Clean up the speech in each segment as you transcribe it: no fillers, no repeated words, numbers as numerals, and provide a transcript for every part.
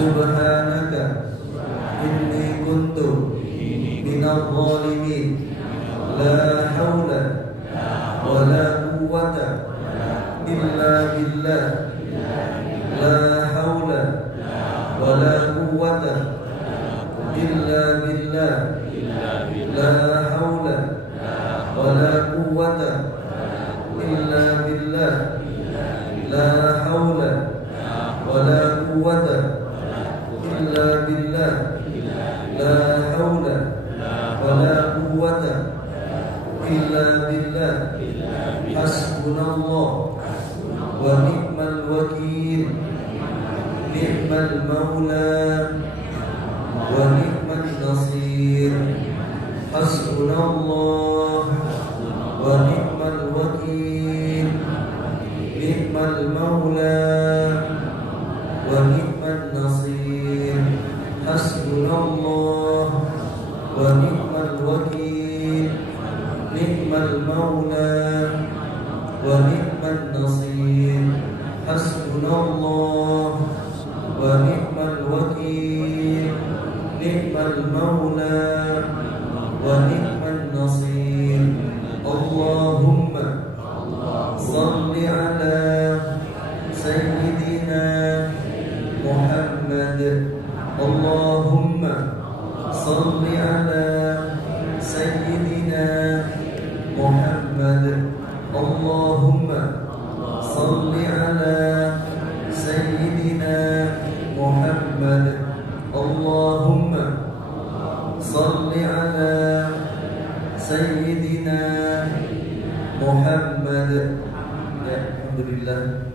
Subhanaka inni kuntu minadh dhalimin. La haula wa la quwwata illa billah. La haula wa la quwwata illa billah. La haula wa la quwwata illa billah. La haula wa la quwwata illa billah. La haula wa la quwwata illa billah. Hasbunallah wa ni'mal wakil. Ni'mal maula wa ni'man nasir. Hasbunallah wa ni'mal wakil. Ni'mal maula wa ni'man nasir. Hasbunallah wa ni'mal wakil. Ni'mal maula wa ni'man nasir. Hasbunallah wa ni'mal wakil. Ni'mal maula wa ni'man nasir. Allahumma salli ala sayyidina Muhammad. Allahumma salli ala sayyidina Muhammad. Allahumma salli ala sayyidina Muhammad. Allahumma salli ala sayyidina Muhammad. Ya, alhamdulillah.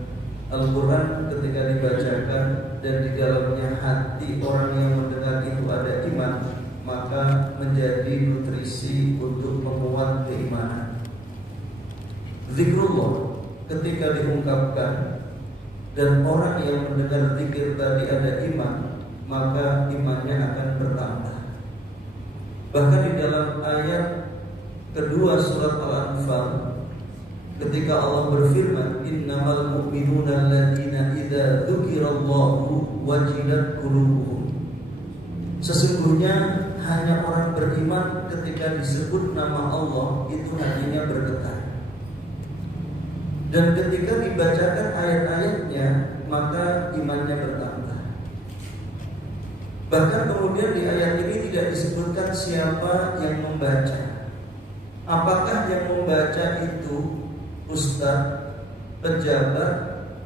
Al-Quran ketika dibacakan dan di dalamnya hati orang yang mendengar itu ada iman, maka menjadi nutrisi untuk menguat keimanan. Zikrullah ketika diungkapkan dan orang yang mendengar zikir tadi ada iman, maka imannya akan bertambah. Bahkan di dalam ayat kedua surat Al-Anfal, ketika Allah berfirman, innamal mu'minuna alladziina idza dzukirallahu wajilat qulubuhum. Sesungguhnya hanya orang beriman ketika disebut nama Allah itu hatinya bergetar. Dan ketika dibacakan ayat-ayatnya, maka imannya bertambah. Bahkan kemudian di ayat ini tidak disebutkan siapa yang membaca. Apakah yang membaca itu ustaz, pejabat,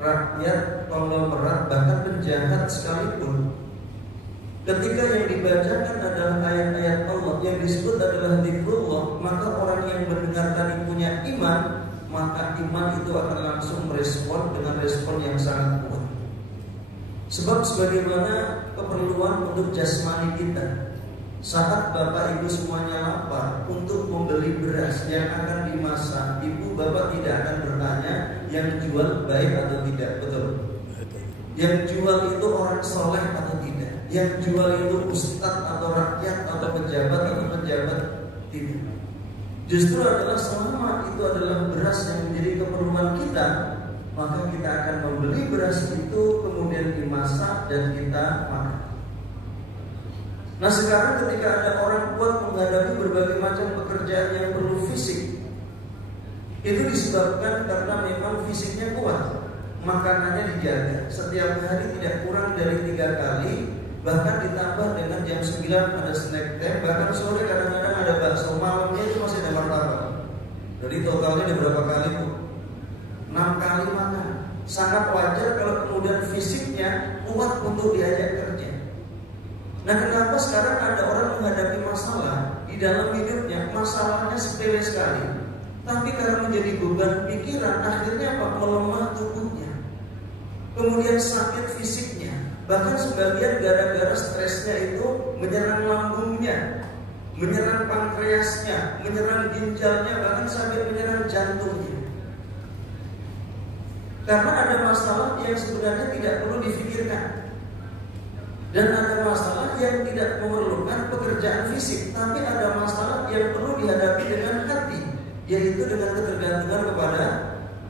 rakyat, konglomerat, bahkan penjahat sekalipun? Ketika yang dibacakan adalah ayat-ayat Allah, yang disebut adalah zikrullah, maka orang yang mendengar tadi punya iman, maka iman itu akan langsung merespon dengan respon yang sangat kuat. Sebab sebagaimana keperluan untuk jasmani kita, saat bapak ibu semuanya lapar untuk membeli beras yang akan dimasak, ibu bapak tidak akan bertanya yang jual baik atau tidak, betul? Yang jual itu orang soleh atau tidak? Yang jual itu ustadz atau rakyat atau pejabat tidak. Justru adalah selama itu adalah beras yang menjadi keperluan kita, maka kita akan membeli beras itu kemudian dimasak dan kita makan. Nah sekarang ketika ada orang kuat menghadapi berbagai macam pekerjaan yang perlu fisik, itu disebabkan karena memang fisiknya kuat, makanannya dijaga setiap hari tidak kurang dari 3 kali, bahkan ditambah dengan jam 9 ada snack time, bahkan sore kadang-kadang ada bakso, malamnya itu masih ada martabak. Jadi totalnya ada berapa kali Bu? 6 kali makan. Sangat wajar kalau kemudian fisiknya kuat untuk diajak kerja. Nah kenapa sekarang ada orang menghadapi masalah di dalam hidupnya, masalahnya sepele sekali, tapi karena menjadi beban pikiran, akhirnya apa? Melemah tubuhnya, kemudian sakit fisiknya, bahkan sebagian gara-gara stresnya itu menyerang lambungnya, menyerang pankreasnya, menyerang ginjalnya, bahkan sampai menyerang jantungnya. Karena ada masalah yang sebenarnya tidak perlu difikirkan, dan ada masalah yang tidak memerlukan pekerjaan fisik, tapi ada masalah yang perlu dihadapi dengan hati, yaitu dengan ketergantungan kepada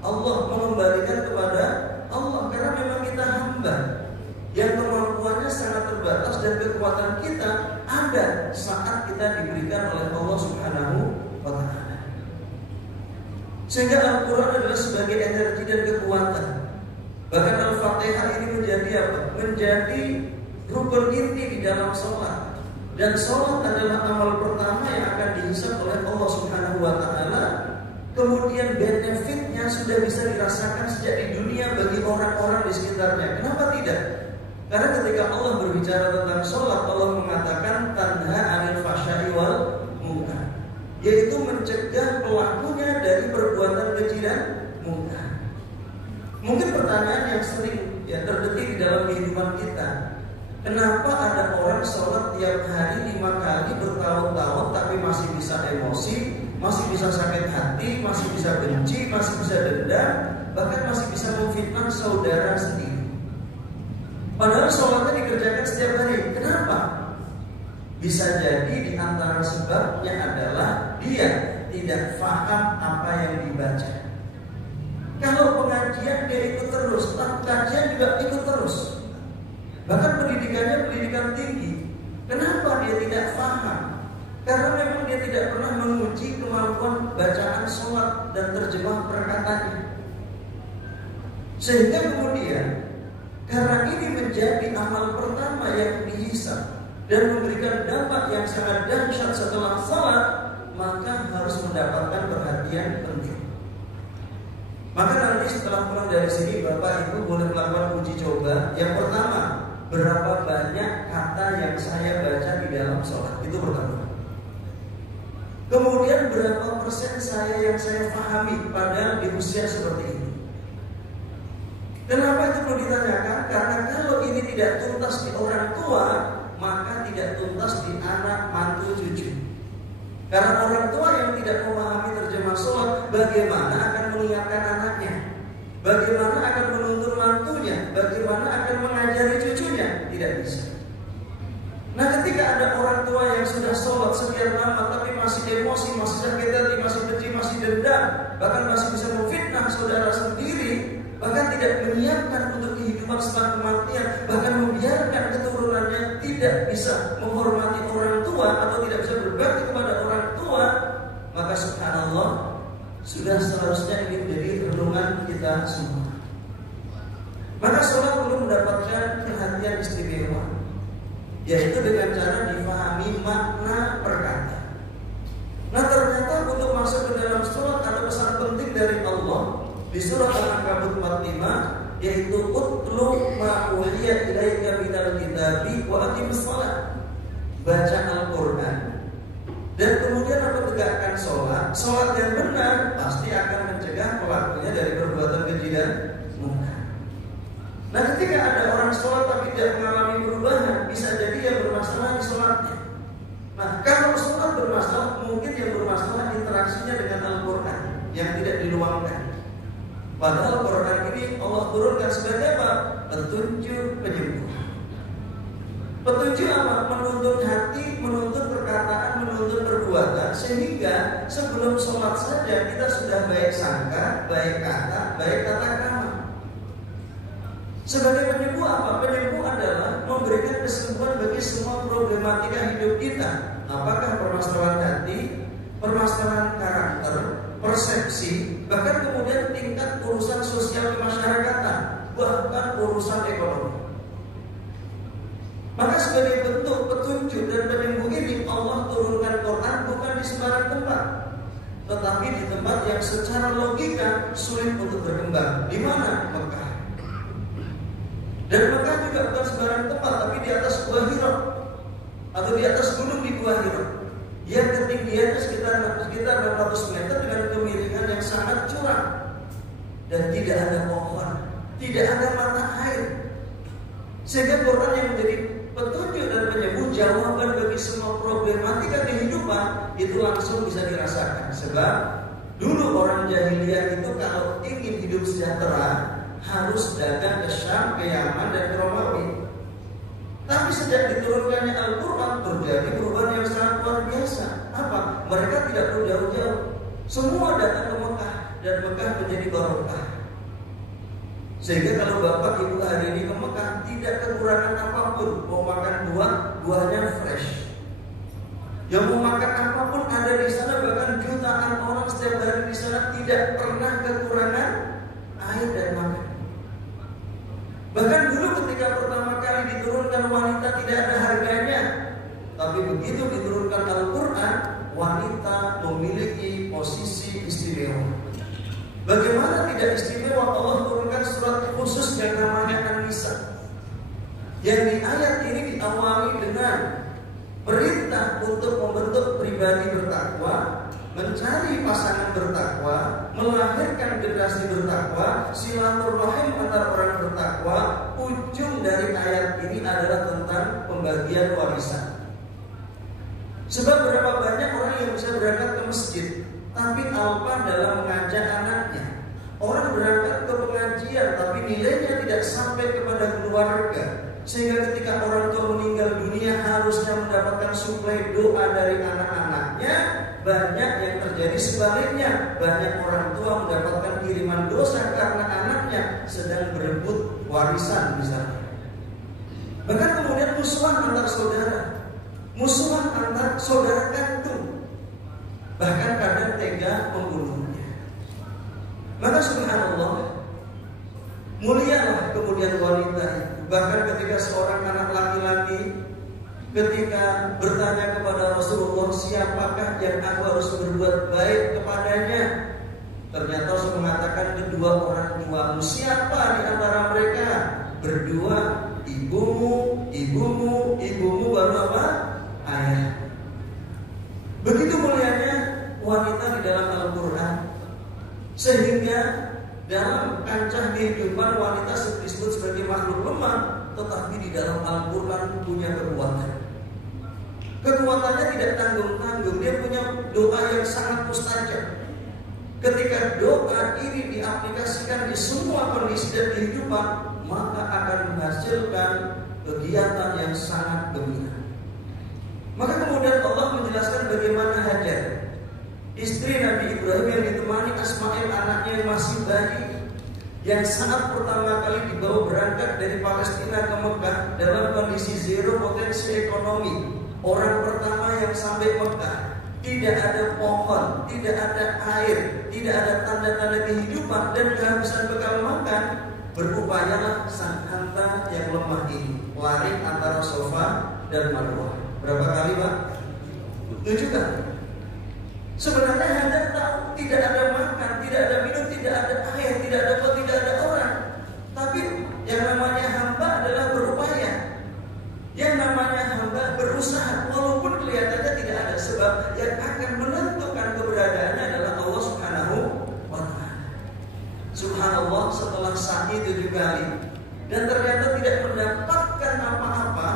Allah, mengembalikan kepada Allah. Karena memang kita hamba yang kemampuannya sangat kekuatan kita ada saat kita diberikan oleh Allah Subhanahu wa Ta'ala. Sehingga Al-Quran adalah sebagai energi dan kekuatan. Bahkan Al-Fatihah ini menjadi apa? Menjadi rukun inti di dalam sholat. Dan sholat adalah amal pertama yang akan dihisab oleh Allah Subhanahu wa Ta'ala. Kemudian benefitnya sudah bisa dirasakan sejak di dunia bagi orang-orang di sekitarnya. Kenapa tidak? Karena ketika Allah berbicara tentang sholat, Allah mengatakan tanha 'anil fahsya'i wal munkar, yaitu mencegah pelakunya dari perbuatan keji dan munkar. Mungkin pertanyaan yang sering terdetik di dalam kehidupan kita, kenapa ada orang sholat tiap hari 5 kali bertahun-tahun tapi masih bisa emosi, masih bisa sakit hati, masih bisa benci, masih bisa dendam, bahkan masih bisa memfitnah saudara sendiri. Padahal sholatnya dikerjakan setiap hari. Kenapa? Bisa jadi di antara sebabnya adalah dia tidak paham apa yang dibaca. Kalau pengajian dia ikut terus, kajian juga ikut terus. Bahkan pendidikannya pendidikan tinggi. Kenapa dia tidak paham? Karena memang dia tidak pernah menguji kemampuan bacaan sholat dan terjemah perkataannya. Sehingga kemudian karena ini menjadi amal pertama yang dihisab dan memberikan dampak yang sangat dahsyat setelah salat, maka harus mendapatkan perhatian penting. Maka nanti setelah pulang dari sini, Bapak Ibu boleh melakukan uji coba. Yang pertama, berapa banyak kata yang saya baca di dalam salat? Itu pertama. Kemudian berapa persen yang saya pahami padahal di usia seperti ini? Kenapa itu perlu ditanyakan? Karena kalau ini tidak tuntas di orang tua, maka tidak tuntas di anak, mantu, cucu. Karena orang tua yang tidak memahami terjemah sholat, bagaimana akan mengingatkan anaknya? Bagaimana akan menuntun mantunya? Bagaimana akan mengajari cucunya? Tidak bisa. Nah, ketika ada orang tua yang sudah sholat sekian lama tapi masih emosi, masih sakit hati, masih benci, masih dendam, bahkan masih bisa memfitnah saudara sendiri, bahkan tidak menyiapkan untuk kehidupan setelah kematian, bahkan membiarkan keturunannya tidak bisa menghormati orang tua atau tidak bisa berbakti kepada orang tua, maka subhanallah, sudah seharusnya ini menjadi renungan kita semua. Maka sholat perlu mendapatkan perhatian istimewa, yaitu dengan cara difahami makna perkata. Nah, ternyata untuk masuk ke dalam sholat ada pesan penting dari Allah di surah Al-Ankabut 45, yaitu utlu ma uhiya ilaika minal kitabi wa aqimus shalah. Baca Al-Qur'an dan kemudian tegakkan sholat. Sholat yang benar pasti akan mencegah pelakunya dari perbuatan keji dan munkar. Nah, ketika ada orang sholat tapi tidak mengalami perubahan, bisa jadi yang bermasalah di sholatnya. Nah, kalau sholat bermasalah, mungkin yang bermasalah interaksinya dengan Al-Qur'an yang tidak diluangkan. Padahal Al-Quran ini Allah turunkan sebagai apa? Petunjuk penyembuh. Petunjuk apa? Menuntun hati, menuntun perkataan, menuntun perbuatan, sehingga sebelum sholat saja kita sudah baik sangka, baik kata, baik tata krama. Sebagai penyembuh apa? Penyembuh adalah memberikan kesembuhan bagi semua problematika hidup kita. Apakah permasalahan hati, permasalahan karakter, persepsi, bahkan kemudian tingkat urusan sosial kemasyarakatan, bahkan urusan ekonomi. Maka sebagai bentuk petunjuk dan penyembuh ini, Allah turunkan Quran bukan di sembarang tempat, tetapi di tempat yang secara logika sulit untuk berkembang. Di mana? Mekah. Dan Mekah juga bukan sembarang tempat, tapi di atas Gua Hira atau di atas gunung di Gua Hira yang ketinggiannya sekitar 600 meter dengan kemiringan yang sangat curam dan tidak ada pohon, tidak ada mata air. Sehingga Quran yang menjadi petunjuk dan penyembuh, jawaban bagi semua problematika kehidupan itu langsung bisa dirasakan. Sebab dulu orang jahiliyah itu kalau ingin hidup sejahtera harus dagang ke Syam, ke Yaman dan ke Romawi. Tapi sejak diturunkannya Al-Quran terjadi perubahan yang sangat luar biasa. Apa? Mereka tidak perlu jauh-jauh, semua datang ke Mekah dan Mekah menjadi barokah. Sehingga kalau bapak ibu hari ini ke Mekah tidak kekurangan apapun. Mau makan buah, buahnya fresh. Yang mau makan apapun ada di sana, bahkan jutaan orang setiap hari di sana tidak pernah kekurangan air dan makan. Bahkan dulu ketika pertama kali diturunkan wanita tidak ada harganya, tapi begitu diturunkan Al-Quran, wanita memiliki posisi istimewa. Bagaimana tidak istimewa? Allah turunkan surat khusus yang namanya An-Nisa, yang di ayat ini diawali dengan perintah untuk membentuk pribadi bertakwa, mencari pasangan bertakwa, melahirkan generasi bertakwa, silaturahim antara orang bertakwa. Ujung dari ayat ini adalah tentang pembagian warisan. Sebab berapa banyak orang yang bisa berangkat ke masjid, tapi alpa dalam mengajak anaknya. Orang berangkat ke pengajian, tapi nilainya tidak sampai kepada keluarga. Sehingga ketika orang tua meninggal dunia harusnya mendapatkan suplai doa dari anak-anaknya. Banyak yang terjadi sebaliknya. Banyak orang tua mendapatkan kiriman dosa karena anaknya sedang berebut warisan misalnya. Bahkan kemudian musuhan antar saudara, musuhan antar saudara kandung, bahkan kadang tega membunuhnya. Maka subhanallah, mulialah kemudian wanita itu. Bahkan ketika seorang anak laki-laki ketika bertanya kepada Rasulullah, siapakah yang aku harus berbuat baik kepadanya? Ternyata Rasul mengatakan kedua orang tuamu. Siapa di antara mereka? Berdua, ibumu, ibumu baru apa? Ayah. Begitu mulianya wanita di dalam Al-Quran, sehingga dalam kancah kehidupan wanita disebut sebagai makhluk lemah, tetapi di dalam Al-Quran punya kekuatan. Kekuatannya tidak tanggung-tanggung. Dia punya doa yang sangat mustajab. Ketika doa ini diaplikasikan di semua kondisi dan kehidupan, maka akan menghasilkan kegiatan yang sangat gembira. Maka kemudian Allah menjelaskan bagaimana Hajar, istri Nabi Ibrahim yang ditemani Ismail anaknya yang masih bayi, yang saat pertama kali dibawa berangkat dari Palestina ke Mekah dalam kondisi zero potensi ekonomi. Orang pertama yang sampai Mekah, tidak ada pohon, tidak ada air, tidak ada tanda-tanda kehidupan dan kehabisan bekal makan. Berupayalah sang hanta yang lemah ini lari antara Safa dan Marwah. Berapa kali, Pak? 7 kali. Sebenarnya Hajar tahu tidak ada makan, tidak ada minum, tidak ada air, tidak ada pot, tidak ada orang. Tapi yang namanya hamba adalah berupaya. Yang namanya hamba berusaha, walaupun kelihatannya tidak ada. Sebab yang akan menentukan keberadaannya adalah Allah Subhanahu wa Ta'ala. Subhanallah, setelah sa'i 7 kali dan ternyata tidak mendapatkan apa-apa,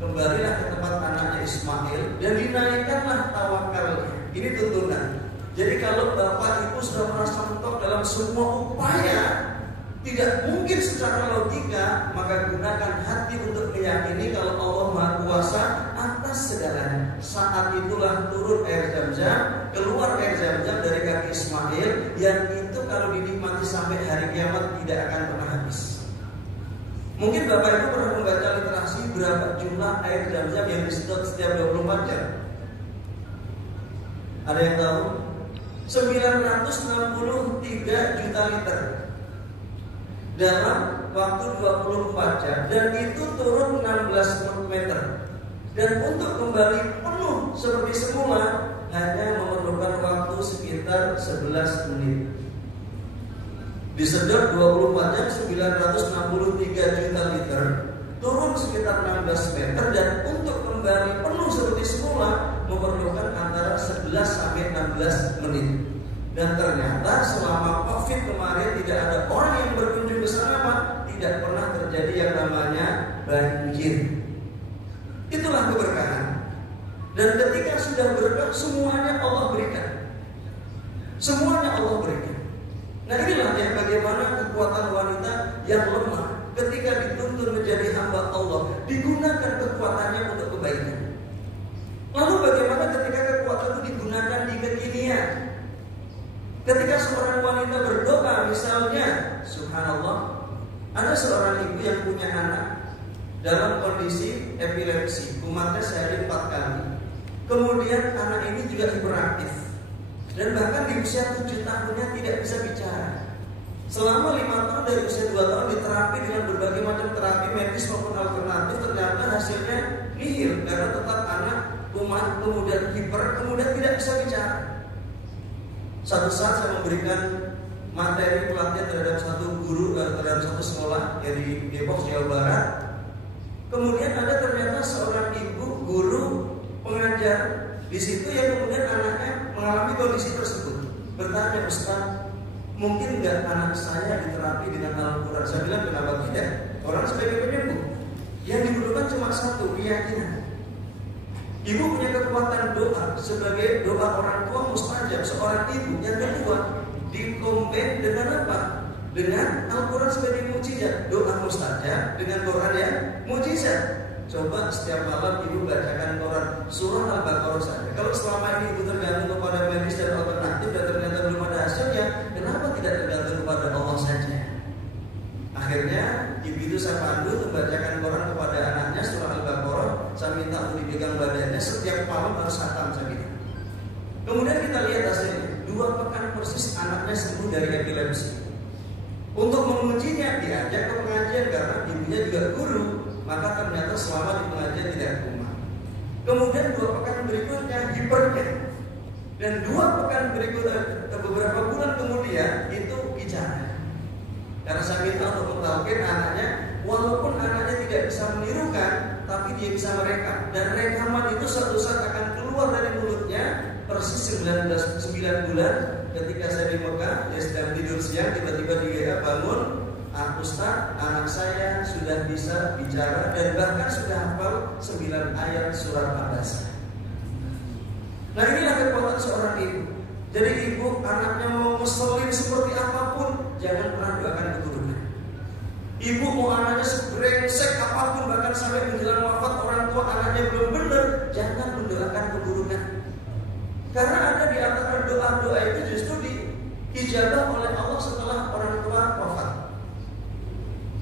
kembalilah ke tempat anaknya Ismail dan dinaikkanlah tawakalnya. Ini tuntunan. Jadi kalau bapak ibu sudah merasa mentok dalam semua upaya, tidak mungkin secara logika, maka gunakan hati untuk meyakini kalau Allah Maha Kuasa atas segalanya. Saat itulah turun air Zam-Zam, keluar air Zam-Zam dari kaki Ismail, yang itu kalau dinikmati sampai hari kiamat tidak akan pernah habis. Mungkin bapak ibu pernah membaca literasi berapa jumlah air Zam-Zam yang disedot setiap 24 jam? Ada yang tahu? 963 juta liter dalam waktu 24 jam, dan itu turun 16 meter. Dan untuk kembali penuh seperti semula hanya memerlukan waktu sekitar 11 menit. Disedot 24 jam 963 juta liter, turun sekitar 16 meter, dan untuk kembali penuh seperti semula memerlukan antara 11 sampai 16 menit. Dan ternyata selama Covid kemarin tidak ada orang yang berkunjung ke sana, Pak. Tidak pernah terjadi yang namanya banjir. Itulah keberkahan. Dan ketika sudah berkah, semuanya Allah berikan. Semuanya Allah berikan. Nah inilah yang bagaimana kekuatan wanita yang lemah ketika dituntun menjadi hamba Allah, digunakan kekuatannya untuk kebaikan. Lalu bagaimana ketika kekuatan itu digunakan di kekinian? Ketika seorang wanita berdoa misalnya, subhanallah, Ada seorang ibu yang punya anak dalam kondisi epilepsi, kumatnya sehari 4 kali. Kemudian anak ini juga hiperaktif, dan bahkan di usia 7 tahunnya tidak bisa bicara. Selama 5 tahun dari usia 2 tahun diterapi dengan berbagai macam terapi medis maupun alternatif, ternyata hasilnya nihil karena tetap anak kumat, kemudian hiper, kemudian tidak bisa bicara. Satu saat saya memberikan materi pelatihan terhadap satu guru, terhadap satu sekolah di Depok, Jawa Barat. Kemudian ada ternyata seorang ibu guru pengajar di situ yang kemudian anaknya mengalami kondisi tersebut. Bertanya, Ustaz, mungkin nggak anak saya diterapi dengan Al-Quran? Saya bilang, kenapa tidak? Orang sebagai penyembuh, yang dibutuhkan cuma satu, keyakinan. Ibu punya kekuatan doa sebagai doa orang tua mustajab. Seorang ibu yang kedua dikombin dengan apa? Dengan Al-Quran sebagai mujizat. Doa mustajab dengan Quran yang mujizat. Coba setiap malam ibu bacakan Quran surah Al-Baqarah saja. Kalau selama ini ibu tergantung kepada medis dan alternatif dan ternyata belum ada hasilnya, kenapa tidak tergantung kepada Allah saja? Akhirnya ibu itu saya pandu untuk bacakan Quran kepada anaknya surah Al-Baqarah. Saya minta untuk dipegang badannya setiap malam harus khatam saya minta. Kemudian kita lihat hasilnya, 2 pekan persis anaknya sembuh dari epilepsi. Untuk mengujinya diajak ke pengajian karena ibunya juga guru. Maka ternyata selama di pengajian tidak kumat. Kemudian 2 pekan berikutnya hipernya. Dan 2 pekan berikutnya, beberapa bulan kemudian itu bicara. Karena saya minta untuk mentalkin anaknya, walaupun anaknya tidak bisa menirukan, tapi dia bisa merekam. Dan rekaman itu suatu saat akan keluar dari mulutnya. Persis 9 bulan ketika saya di Mekah, dia sedang tidur siang, tiba-tiba dia bangun, Ustaz, anak saya sudah bisa bicara dan bahkan sudah hafal 9 ayat surat Al-Baqarah. Nah, inilah kekuatan seorang ibu. Jadi ibu anaknya mau ngeselin seperti apapun, jangan pernah doakan keturunan. Ibu mau anaknya sebrengsek apapun, bahkan sampai menjelang wafat orang tua anaknya belum benar, jangan mendoakan keburukan. Karena ada di antara doa-doa itu justru diijabah oleh Allah setelah orang tua wafat.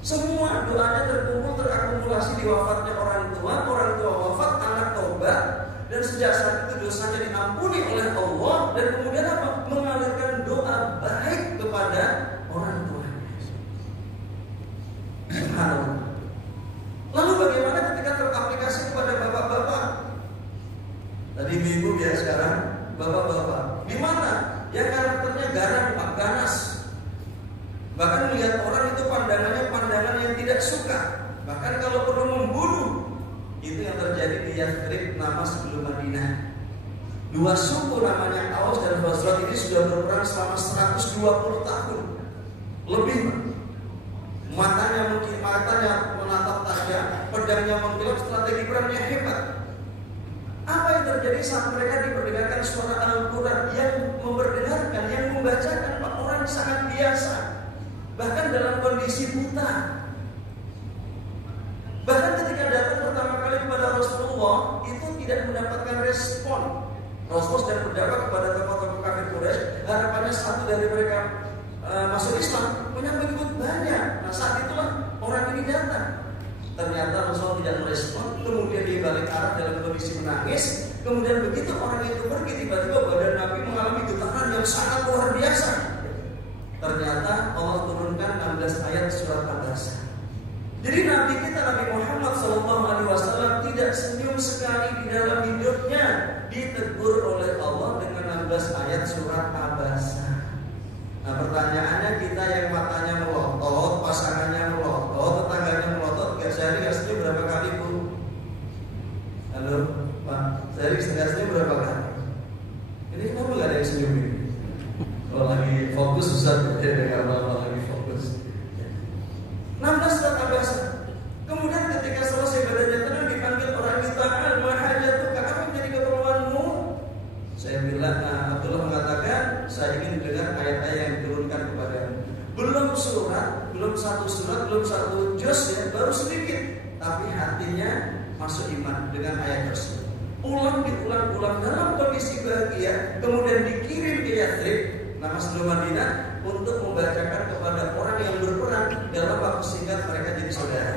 Semua doanya terkumpul, terakumulasi di wafatnya orang tua wafat, anak taubat, dan sejak saat itu dosanya diampuni oleh Allah, dan kemudian apa? Mengalirkan doa baik kepada orang tua. Subhanallah. Lalu bagaimana ketika teraplikasi kepada bapak-bapak? Tadi ibu ya, sekarang bapak-bapak. Di mana yang karakternya ganas? Bahkan melihat orang itu pandangan yang tidak suka. Bahkan kalau perlu membunuh. Itu yang terjadi di Yathrib, nama sebelum Madinah. 2 suku namanya Aus dan Khazraj ini sudah berperang selama 120 tahun lebih. Matanya menatap tajam, pedangnya mengkilap, strategi perangnya hebat. Apa yang terjadi saat mereka diperdengarkan suara Al-Quran, yang memperdengarkan, yang membacakan orang sangat biasa, bahkan dalam kondisi buta. Bahkan ketika datang pertama kali kepada Rasulullah, itu tidak mendapatkan respon. Rasul sedang berdakwah kepada tokoh-tokoh kafir Quraisy, harapannya satu dari mereka masuk Islam, punya pengikut banyak. Nah, saat itulah orang ini datang. Ternyata Rasul tidak merespon, kemudian dia balik arah dalam kondisi menangis. Kemudian begitu orang itu pergi, tiba-tiba badan Nabi mengalami getaran yang sangat luar biasa. Ternyata Allah turunkan 16 ayat surat Al-Baqarah. Jadi Nabi kita, Nabi Muhammad SAW, tidak senyum sekali di dalam hidupnya, ditegur oleh Allah dengan 16 ayat surat Al-Baqarah. Nah, pertanyaannya, kita yang matanya melotot, pasangannya melotot, tetangganya melotot, sehari nggak senyum berapa kali, Bu? Halo, Pak, sehari nggak senyum berapa kali? Ini kenapa nggak ada yang senyum ini? Kalau lagi fokus susah, kalau lagi fokus. 16 surat Al-Baqarah. Kemudian ketika selesai badannya tenang, dipanggil orang kita, "Mahajatuka, apa yang menjadi keperluanmu?" Saya bilang, Abdullah mengatakan, saya ingin dengar ayat-ayat yang diturunkan kepadamu. Belum satu surat, belum satu juz ya, baru sedikit, tapi hatinya masuk iman dengan ayat tersebut. Diulang dalam kondisi bahagia, kemudian dikirim ke Yathrib, nama sebelum Madinah, untuk membacakan kepada orang yang berperang. Dalam waktu singkat mereka jadi saudara.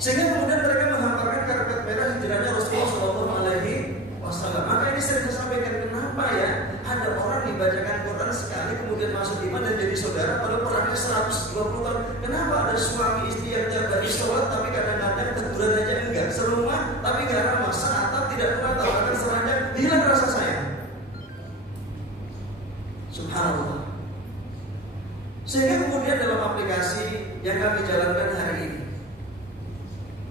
Sehingga kemudian mereka menghamparkan karpet merah hijrahnya Rasulullah SAW. Maka ini sering saya sampaikan, kenapa ya ada orang dibacakan Quran sekali kemudian masuk iman dan jadi saudara, padahal perangnya 120 tahun. Kenapa ada suami istri yang tiap hari sholat tapi kadang-kadang teguran aja enggak, serumah tapi gak ramah, seatap tidak pernah tawarkan serajak, hilang rasa sayang. Subhanallah. Sehingga kemudian dalam aplikasi yang kami jalankan hari ini,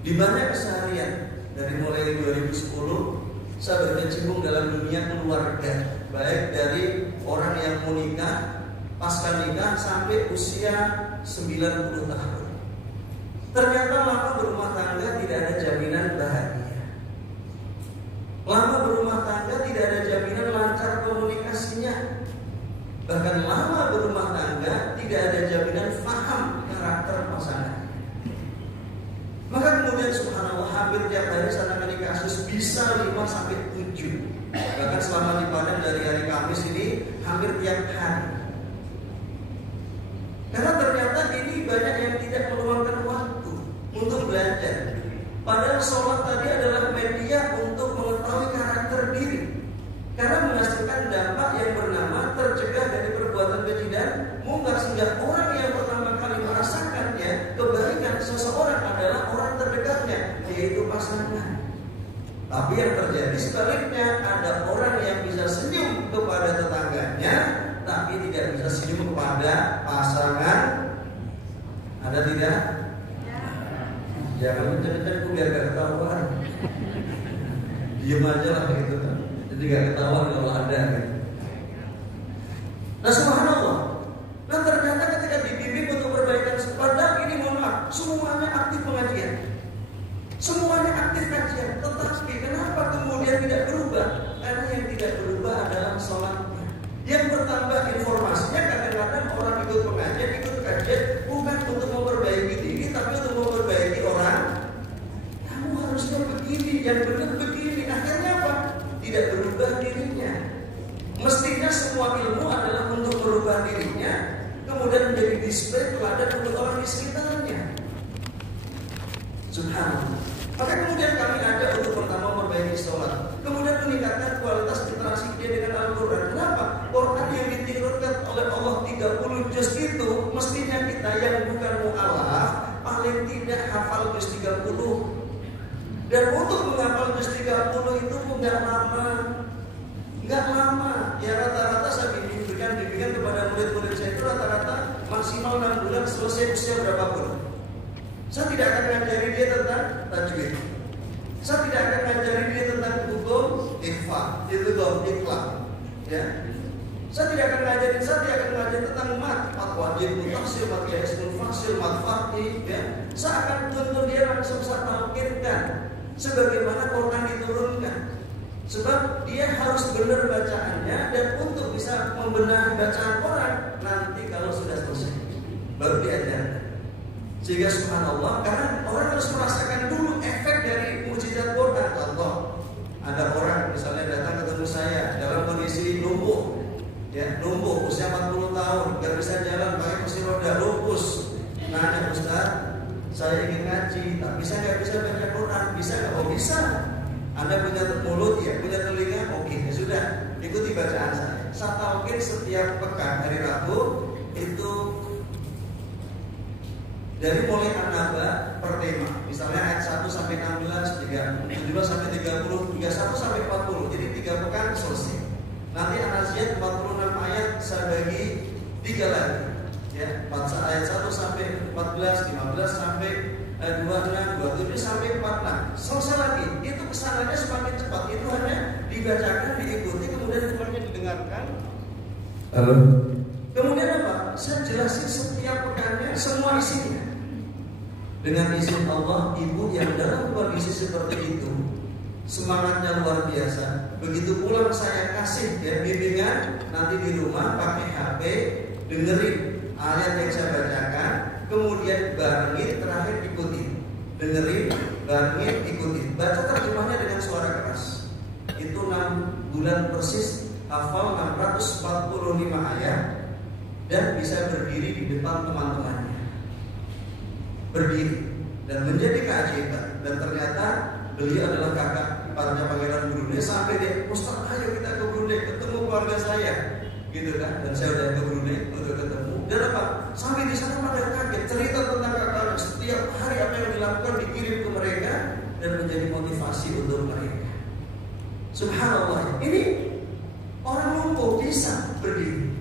di banyak keseharian dari mulai 2010 saya berkecimpung dalam dunia keluarga, baik dari orang yang mau nikah, pasca nikah sampai usia 90 tahun. Ternyata lama berumah tangga tidak ada jaminan bahagia. Lama berumah tangga tidak ada jaminan lancar komunikasinya. Bahkan lama berumah tangga tidak ada jaminan paham karakter pasangan. Maka kemudian subhanallah, hampir tiap hari saya menangani kasus bisa 5-7. Bahkan selama di Padang dari hari Kamis ini hampir tiap hari. Karena ternyata ini banyak yang tidak meluangkan waktu untuk belajar. Padahal sholat tadi adalah media untuk mengetahui karakter diri. Karena menghasilkan dampak yang bernama tercegah dari perbuatan keji dan mungkar, sehingga orang yang pertama kali merasakannya kebaikan seseorang adalah orang terdekatnya, yaitu pasangan. Tapi yang terjadi sebaliknya, ada orang yang bisa senyum kepada tetangganya, tapi tidak bisa senyum kepada pasangan. Ada tidak? Jangan mencet-cetku biar gak ketahuan. Diam aja lah gitu kan. Jadi gak ketahuan kalau ada gitu. Nah subhanallah. Nah ternyata ketika dibimbing untuk perbaikan sepadan ini, mohon maaf, semuanya aktif pengajian, semuanya aktif kajian. Tetapi kenapa kemudian tidak berubah? Karena yang tidak berubah adalah sholatnya. Yang bertambah informasinya, kadang-kadang orang ikut pengajian, ikut kajian bukan untuk memperbaiki diri, tapi untuk memperbaiki orang. Kamu harusnya begini, yang benar begini. Akhirnya apa? Tidak berubah dirinya. Mestinya semua ilmu adalah untuk merubah dirinya, kemudian menjadi display teladan untuk orang di sekitarnya. Subhanallah. Maka kemudian kami ajak untuk pertama memperbaiki sholat, kemudian meningkatkan kualitas interaksi dia dengan Al-Quran. Kenapa? Quran yang diturunkan oleh Allah 30 juz itu, mestinya kita yang bukan mu'alaf paling tidak hafal juz 30. Dan untuk menghafal juz 30 itu pun gak lama. Ya rata-rata saya bimbingan kepada murid-murid saya itu rata-rata maksimal 6 bulan selesai usia berapapun. Saya tidak akan mengajari dia tentang tajwid. Saya tidak akan mengajari dia tentang hukum ikhfa, ikhlas. Ya. Saya tidak akan mengajari tentang mat wajib, mutasil, mat jais, fasil, mat faqih, ya. Saya akan tuntun dia langsung saya talqinkan sebagaimana Quran diturunkan. Sebab dia harus benar bacaannya, dan untuk bisa membenahi bacaan orang nanti kalau sudah selesai baru diajarkan. Sehingga subhanallah, karena orang harus merasakan dulu efek dari mukjizat Quran. Contoh, ada orang misalnya datang ketemu saya dalam kondisi lumpuh, ya, lumpuh usia 40 tahun, gak bisa jalan, pakai kursi roda, lupus. Nanya, Ustaz, saya ingin ngaji, tapi saya gak bisa baca Quran, bisa gak? Oh bisa. Anda punya mulut, ya, punya telinga, oke, ya sudah, ikuti bacaan saya. Saya talqin setiap pekan hari Rabu itu dari mulai An-Naba per tema. Misalnya ayat 1 sampai 16, 17 sampai 30, 31 sampai 40. Jadi 3 pekan selesai. Nanti An-Naziat 46 ayat saya bagi 3 lagi. Ya, ayat 1 sampai 14, 15 sampai 26, 27 sampai 46. Selesai lagi. Itu kesananya semakin cepat. Itu hanya dibacakan, diikuti, kemudian semuanya didengarkan. Halo. Kemudian apa? Saya jelasin setiap pekannya semua isinya. Dengan izin Allah, ibu yang dalam kondisi seperti itu semangatnya luar biasa. Begitu pulang saya kasih ya bimbingan, nanti di rumah pakai HP, dengerin ayat yang saya bacakan, kemudian barengin, terakhir ikutin. Dengerin, barengin, ikutin. Baca terjemahnya dengan suara keras. Itu 6 bulan persis hafal 645 ayat, dan bisa berdiri di depan teman-temannya. Berdiri dan menjadi keajaiban. Dan ternyata beliau adalah kakak iparnya Pangeran Brunei. Sampai dia, Ustaz, ayo kita ke Brunei, ketemu keluarga saya, gitu kan. Dan saya udah ke Brunei untuk ketemu. Dan apa? Sampai di sana pada kaget, cerita tentang kakaknya. Setiap hari apa yang dilakukan dikirim ke mereka dan menjadi motivasi untuk mereka. Subhanallah, ini orang lumpuh bisa berdiri.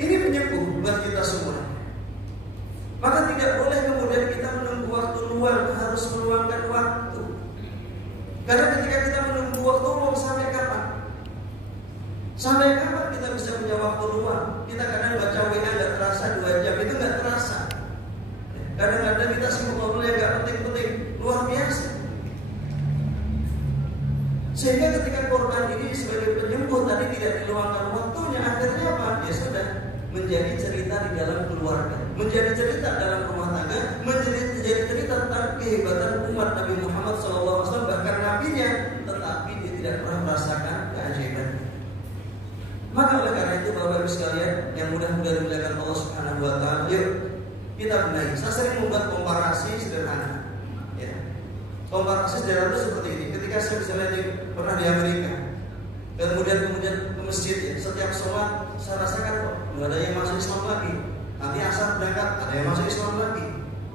Ini menyembuh buat kita semua. Maka tidak boleh kemudian kita menunggu waktu luang, harus meluangkan waktu. Karena ketika kita menunggu waktu luang, sampai kapan? Sampai kapan kita bisa punya waktu luang? Kita kadang baca WA nggak terasa 2 jam, itu nggak terasa. Kadang-kadang kita sibuk ngobrol yang nggak penting-penting, luar biasa. Sehingga ketika korban ini sebagai penyembuh tadi tidak diluangkan waktunya, akhirnya apa? Ya sudah, menjadi cerita di dalam keluarga, menjadi cerita dalam rumah tangga, menjadi cerita tentang kehebatan umat Nabi Muhammad SAW, bahkan nabinya, tetapi dia tidak pernah merasakan keajaiban. Maka oleh karena itu Bapak Ibu sekalian yang mudah-mudahan dimuliakan Allah Subhanahu wa taala, yuk kita benahi. Saya sering membuat komparasi sederhana. Ya. Komparasi sederhana itu seperti ini. Ketika saya misalnya pernah di Amerika, kemudian ke masjid, ya, setiap sholat saya rasakan kok nggak ada yang masuk Islam lagi. Nanti asar berangkat ada yang masuk Islam lagi.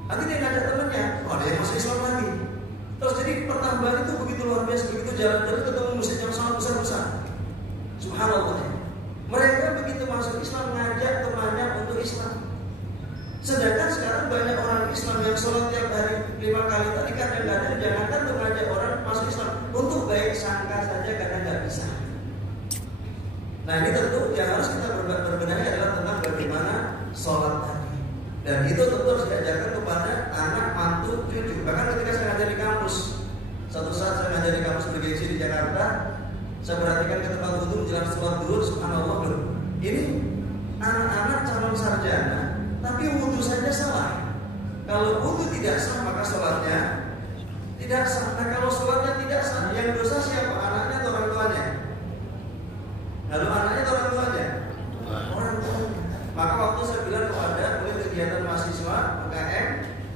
Nanti dia ngajak temannya, ada yang masuk Islam lagi. Terus jadi pertambahan itu begitu luar biasa, begitu jalan-jalan ketemu masjid yang sangat besar-besar. Subhanallah. Mereka begitu masuk Islam ngajak temannya untuk Islam. Sedangkan sekarang banyak orang Islam yang sholat tiap hari 5 kali tadi kadang-kadang jangankan untuk ngajak orang masuk Islam, untuk baik sangka saja kadang nggak bisa. Nah ini tentu yang harus kita berbenahi adalah tentang bagaimana sholat tadi. Dan itu tentu harus diajarkan kepada anak, mantu, cucu. Bahkan ketika saya ngajar di kampus, satu saat saya ngajar di kampus bergengsi di Jakarta, saya perhatikan ke tempat wudhu menjelang sholat zuhur, subhanallah, ini anak-anak calon sarjana, tapi wudhu saja salah. Kalau wudhu tidak sah, maka sholatnya tidak sah. Nah kalau sholatnya tidak sah, yang dosa siapa? Anaknya atau orang tuanya? Lalu anaknya atau orang tuanya? Orang tuanya. Maka waktu saya bilang kepada kegiatan mahasiswa UKM,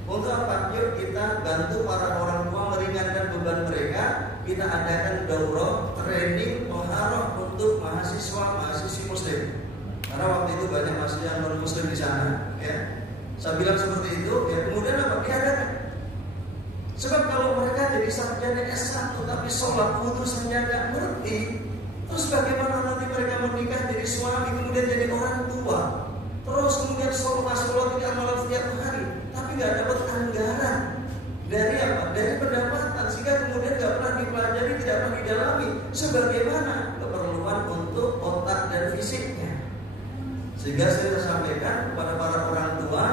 untuk apa? Yuk kita bantu para orang tua meringankan beban mereka. Kita adakan daurah training toharoh untuk mahasiswa-mahasiswi muslim. Karena waktu itu banyak mahasiswa yang non muslim di sana, ya. Saya bilang seperti itu, ya. Kemudian apa? Diadakan. Sebab kalau mereka jadi sarjana S1 tapi sholat wudhu saja nggak ngerti, terus bagaimana nanti mereka menikah jadi suami kemudian jadi orang tua, terus kemudian sholat tidak amalan setiap hari, tapi nggak dapat anggaran dari apa? Dari pendapatan, sehingga kemudian nggak pernah dipelajari, tidak pernah didalami sebagaimana keperluan untuk otak dan fisiknya. Sehingga saya sampaikan kepada para orang tua,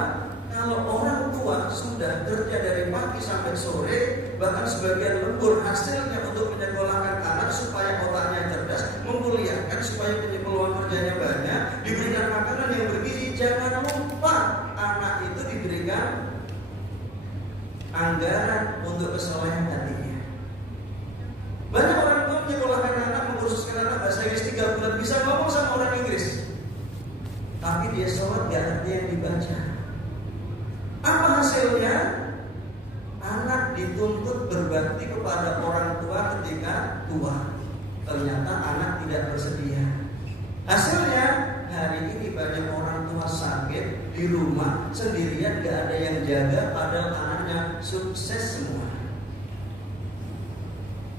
kalau orang tua sudah kerja dari pagi sampai sore, bahkan sebagian lembur hasilnya untuk menyekolahkan anak supaya otaknya cerdas, mengkuliahkan supaya peluang kerjanya banyak, diberikan makanan yang bergizi, jangan lupa anak itu diberikan anggaran untuk kesolehan hatinya. Banyak orang tua menyekolahkan anak, mengkursuskan anak bahasa Inggris 3 bulan, bisa ngomong sama orang Inggris, tapi dia sholat gak ngerti yang dibaca. Apa hasilnya? Anak dituntut berbakti kepada orang tua ketika tua. Ternyata anak tidak bersedia. Hasilnya hari ini banyak orang tua sakit di rumah sendirian, gak ada yang jaga, padahal anaknya sukses semua.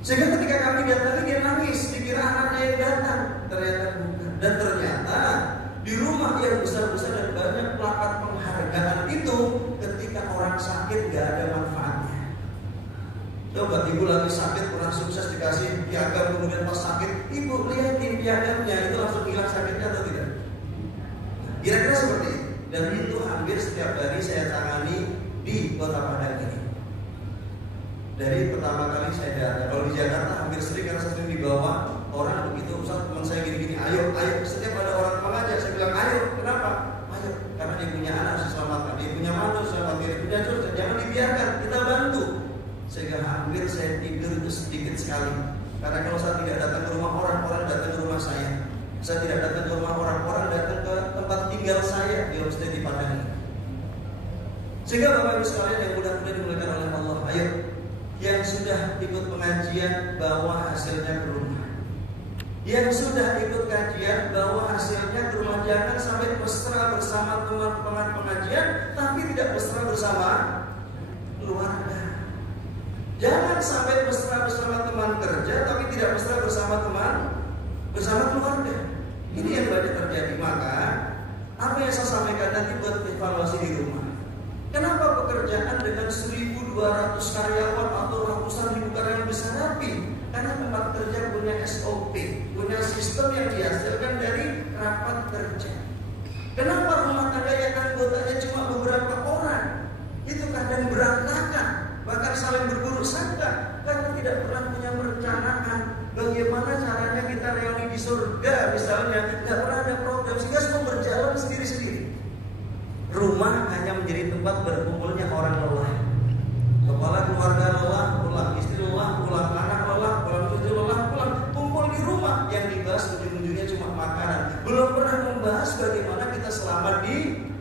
Sehingga ketika kami datangi dia nangis, dikira anaknya yang datang, ternyata bukan. Dan ternyata di rumah yang besar-besar dan banyak plakat penghargaan itu, ketika orang sakit gak ada manfaatnya. Coba ibu lagi sakit, pernah sukses dikasih piagam, kemudian pas sakit, ibu lihatin piagamnya, itu langsung hilang sakitnya atau tidak? Kira-kira seperti itu. Dan itu hampir setiap hari saya tangani di Kota Padang ini. Dari pertama kali saya datang, kalau di Jakarta hampir sering, karena saya sering dibawa orang begitu, Ustaz teman saya gini-gini, ayo, setiap ada orang mengajak, saya bilang ayo, kenapa? Ayo, karena dia punya anak harus diselamatkan, dia punya mantu harus diselamatkan, dia punya cucu, jangan dibiarkan, kita bantu. Sehingga hampir saya tidur itu sedikit sekali, karena kalau saya tidak datang ke rumah orang datang ke rumah saya. Saya tidak datang ke rumah orang-orang, datang ke tempat tinggal saya di homestay di Padang. Sehingga Bapak Ibu sekalian yang mudah-mudahan dimuliakan oleh Allah, ayo yang sudah ikut pengajian bawa hasilnya ke rumah. Yang sudah ikut kajian bawa hasilnya ke rumah. Jangan sampai mesra bersama teman-teman pengajian tapi tidak mesra bersama keluarga. Jangan sampai mesra bersama teman kerja tapi tidak mesra bersama keluarga. Ini yang banyak terjadi. Maka apa yang saya sampaikan nanti buat evaluasi di rumah. Kenapa pekerjaan dengan 1.200 karyawan atau ratusan ribu karyawan bisa rapi? Karena tempat kerja punya SOP, punya sistem yang dihasilkan dari rapat kerja. Kenapa rumah tangga yang anggotanya cuma beberapa orang? Itu kadang berantakan, bahkan saling berburuk sangka karena tidak pernah punya perencanaan bagaimana caranya kita reuni di surga misalnya. Tidak pernah ada program sehingga semua berjalan sendiri-sendiri. Rumah hanya menjadi tempat berkumpulnya orang lelah. Kepala keluarga lelah, pulang istri lelah, pulang anak lelah, pulang cucu lelah, pulang kumpul di rumah. Yang dibahas ujung-ujungnya cuma makanan. Belum pernah membahas bagaimana kita selamat di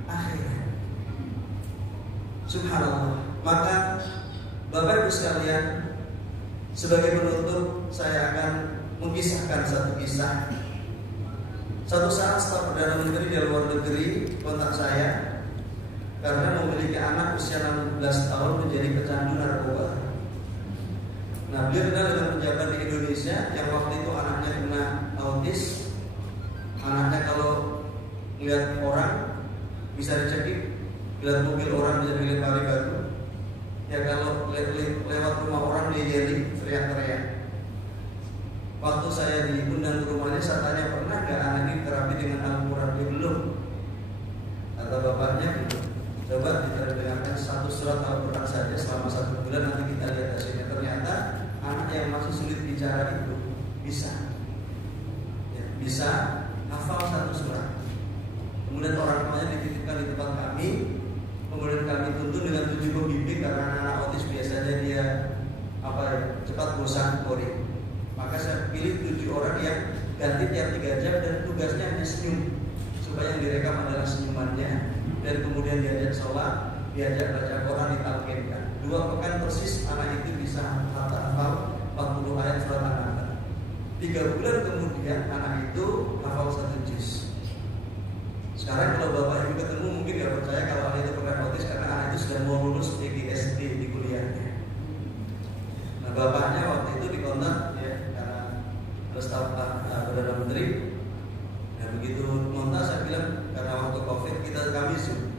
akhirat. Subhanallah. Maka Bapak Ibu sekalian, sebagai penutup saya akan mengisahkan satu kisah. Satu saat staf Perdana Menteri di luar negeri kontak saya karena memiliki anak usia 16 tahun menjadi pecandu narkoba. Nah, beliau kenal dengan pejabat di Indonesia yang waktu itu anaknya kena autis. Anaknya kalau melihat orang bisa dicekik, melihat mobil orang bisa dilempari batu. Ya kalau lewat rumah orang dia yeli, teriak-teriak. Waktu saya diundang ke rumahnya, saya tanya, pernah nggak anak ini terapi dengan Al-Quran? Dia belum. Kata bapaknya, belum. Coba kita dengarkan satu surat Al-Quran saja selama 1 bulan, nanti kita lihat hasilnya. Ternyata anak yang masih sulit bicara itu bisa hafal satu surat. Kemudian orang tuanya dititipkan di tempat kami. Kemudian kami tuntun dengan 7 pembimbing karena anak autis biasanya dia cepat bosan, boring. Maka saya pilih 7 orang yang ganti tiap 3 jam dan tugasnya hanya senyum, supaya yang direkam adalah senyumannya. Dan kemudian diajak sholat, diajak baca Quran, ditalkinkan. 2 pekan persis anak itu bisa hafal 40 ayat surat An-Nahl. 3 bulan kemudian anak itu hafal 1 juz. Sekarang kalau bapak ibu ketemu mungkin gak percaya kalau anak itu pernah autis karena anak itu sudah mau lulus PGSD di kuliahnya. Nah bapaknya waktu itu dikontak ya karena staf Perdana Menteri. Nah begitu kontak saya bilang karena waktu COVID kami Zoom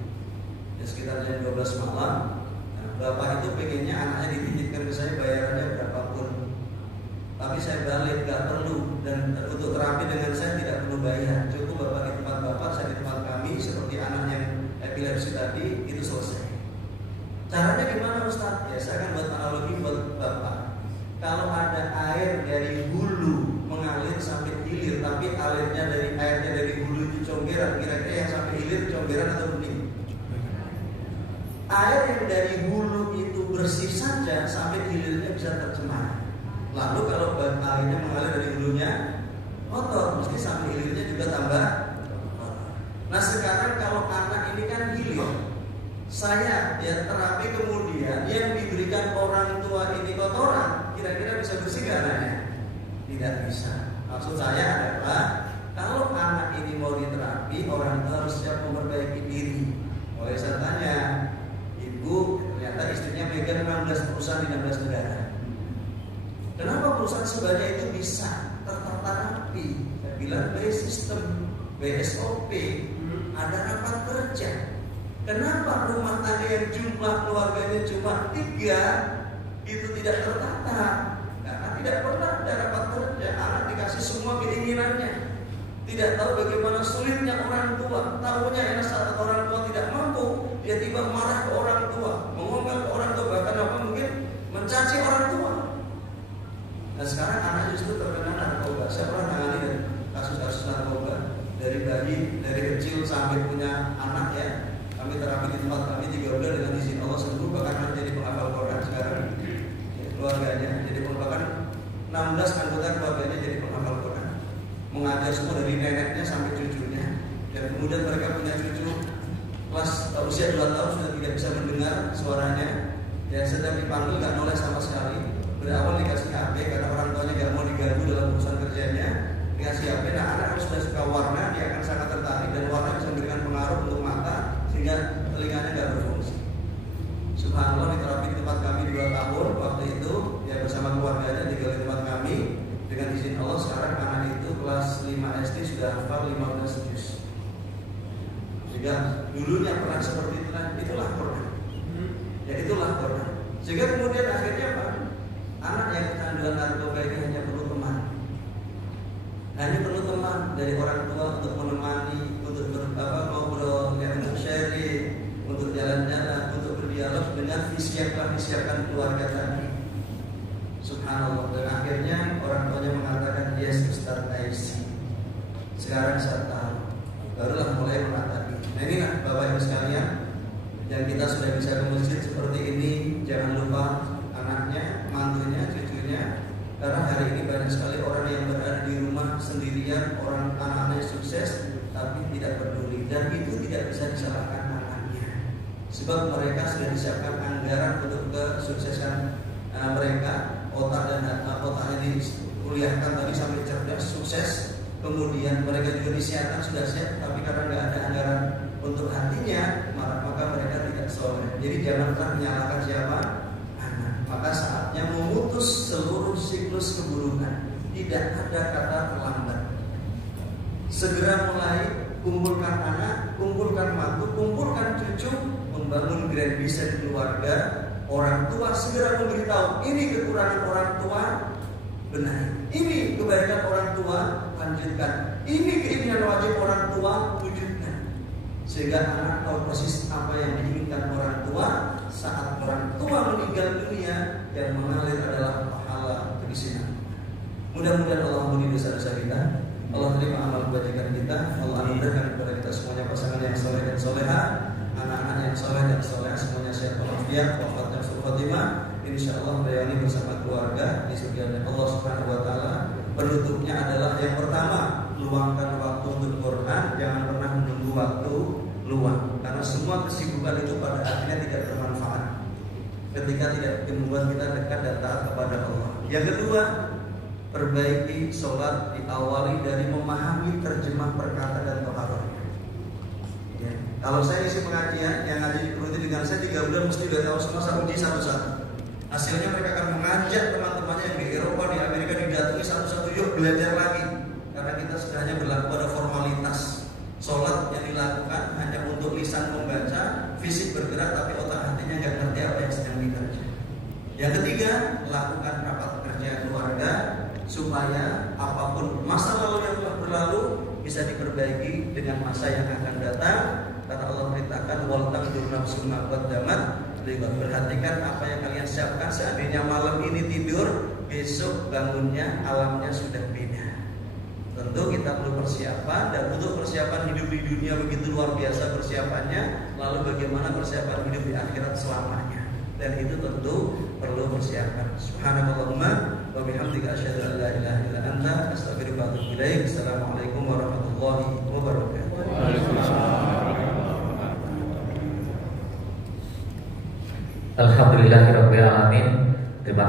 ya, sekitar jam 12 malam. Nah, bapak itu pengennya anaknya dititipkan ke saya bayarannya berapapun. Tapi saya balik, gak perlu. Dan untuk terapi dengan saya tidak perlu bayar. Cukup bapak di tempat bapak, saya di tempat kami. Seperti anak yang epilepsi tadi, itu selesai. Caranya gimana Ustaz? Ya saya akan buat analogi buat bapak. Kalau ada air dari hulu mengalir sampai hilir, tapi airnya dari hulu itu comberan, kira-kira yang sampai hilir comberan atau bening? Air yang dari hulu itu bersih saja, sampai hilirnya bisa tercemar. Lalu kalau airnya mengalir dari hulunya kotor, mesti sampai hilirnya juga tambah kotor. Nah sekarang kalau anak ini kan hilir, saya ya terapi kemudian yang diberikan orang tua ini kotoran, kira-kira bisa bersih gak anaknya? Tidak bisa. Maksud saya adalah kalau anak ini mau diterapi, orang tua harus siap memperbaiki diri. Oleh saya tanya, ibu ternyata istrinya megang 16 perusahaan di 16 negara. Kenapa perusahaan sebanyak itu bisa terterapi? Saya bilang by sistem, by SOP, ada rapat kerja. Kenapa rumah tangga yang jumlah keluarganya cuma 3 itu tidak tertata? Karena tidak pernah ada rapat kerja. Anak dikasih semua keinginannya. Tidak tahu bagaimana sulitnya orang tua. Tahunya enak saat orang tua tidak mampu, dia tiba marah ke orang tua, mengomel ke orang tua, bahkan mungkin mencaci orang tua. Nah sekarang anak justru terkena narkoba. Saya pernah menangani kasus-kasus narkoba dari bayi, dari kecil sampai punya anak ya. Kami terapi di tempat kami 3 bulan dengan izin Allah sembuh, bahkan menjadi penghafal Quran sekarang ya, keluarganya jadi bahkan 16 anggota keluarganya jadi penghafal Quran. mengajar semua dari neneknya sampai cucunya. Dan kemudian mereka punya cucu kelas usia 2 tahun sudah tidak bisa mendengar suaranya. Ya, sedang dipanggil nggak noleh sama sekali. Berawal dikasih HP karena orang tuanya nggak mau diganggu dalam urusan kerjanya. Dikasih HP, nah anak kalau sudah suka warna dia akan sangat tertarik dan warna bisa memberikan pengaruh untuk mata sehingga telinganya nggak berfungsi. Subhanallah, diterapi di tempat kami 2 tahun waktu itu, ya bersama keluarganya tinggal di tempat kami. Dengan izin Allah sekarang anak itu kelas 5 SD sudah hafal 15 juz. Sehingga dulunya pernah seperti itulah Quran. Ya itulah Quran. Sehingga kemudian akhirnya apa? Anak yang kecanduan narkoba ini hanya perlu teman. Hanya perlu teman dari orang tua untuk menemani, untuk ngobrol, ya, untuk sharing, untuk jalan-jalan, untuk berdialog dengan visi yang telah disiapkan keluarga tadi. Subhanallah. Dan akhirnya orang tuanya mengatakan, yes Ustaz, I see. Sekarang saya tahu. Barulah mulai menatapi. Nah inilah Bapak Ibu sekalian, yang kita sudah bisa ke masjid seperti ini, jangan lupa anaknya, mantunya, cucunya. Karena hari ini banyak sekali orang yang berada di rumah sendirian, orang anak-anaknya sukses tapi tidak peduli, dan itu tidak bisa disalahkan anaknya. Sebab mereka sudah disiapkan anggaran untuk kesuksesan mereka. Otaknya dikuliahkan tadi sampai cerdas, sukses. Kemudian mereka juga disiapkan sudah siap, tapi karena nggak ada anggaran untuk hatinya, maka mereka tidak soleh. Jadi janganlah menyalahkan siapa? Anak. Maka saatnya memutus seluruh siklus keburukan. Tidak ada kata terlambat. Segera mulai kumpulkan anak, kumpulkan mantu, kumpulkan cucu, membangun grand design keluarga. Orang tua segera memberitahu, ini kekurangan orang tua, benar. Ini kebaikan orang tua, lanjutkan. Ini keinginan wajib orang tua, wujudkan. Sehingga anak tahu persis apa yang diinginkan orang tua. Saat orang tua meninggal dunia, yang mengalir adalah pahala kemiskinan. Mudah-mudahan Allah ampuni dosa-dosa kita, Allah terima amal kebajikan kita, Allah anugerahkan kepada kita semuanya pasangan yang soleh dan soleha, anak-anak yang soleh dan soleha, semuanya sehat walafiat, wafatnya sul khotimah. Insyaallah bayani bersama keluarga di surga Allah Subhanahu wa taala. Penutupnya adalah yang pertama, luangkan waktu untuk Quran, jangan pernah menunggu waktu luang. Karena semua kesibukan itu pada akhirnya tidak bermanfaat ketika tidak membuat kita dekat dan taat kepada Allah. Yang kedua, perbaiki sholat diawali dari memahami terjemah perkata dan toharohnya. Ya. Kalau saya isi pengajian yang ngaji diikuti dengan saya 3 bulan mesti udah tahu semua, saya uji satu-satu. Hasilnya mereka akan mengajak teman-temannya yang di Eropa, di Amerika didatangi satu-satu, yuk belajar lagi. Karena kita sudah hanya berlaku pada formalitas. Sholat yang dilakukan hanya untuk lisan membaca, fisik bergerak, tapi otak hatinya nggak ngerti apa yang sedang dikerja. Yang ketiga, lakukan rapat kerja keluarga supaya apapun masa lalu yang telah berlalu bisa diperbaiki dengan masa yang akan datang. Karena Allah perintahkan wal taqdur nafsun ma qaddamat. Perhatikan apa yang kalian siapkan. Seandainya malam ini tidur, besok bangunnya alamnya sudah beda. Tentu kita perlu persiapan, dan untuk persiapan hidup di dunia begitu luar biasa persiapannya. Lalu bagaimana persiapan hidup di akhirat selamanya? Dan itu tentu perlu persiapan. Subhanallahumma wa bihamdika asyhadu an la ilaha illa anta astaghfiruka wa atubu ilaik. Assalamualaikum warahmatullahi wabarakatuh. Waalaikumsalam. Alhamdulillahirabbil alamin. Terima kasih.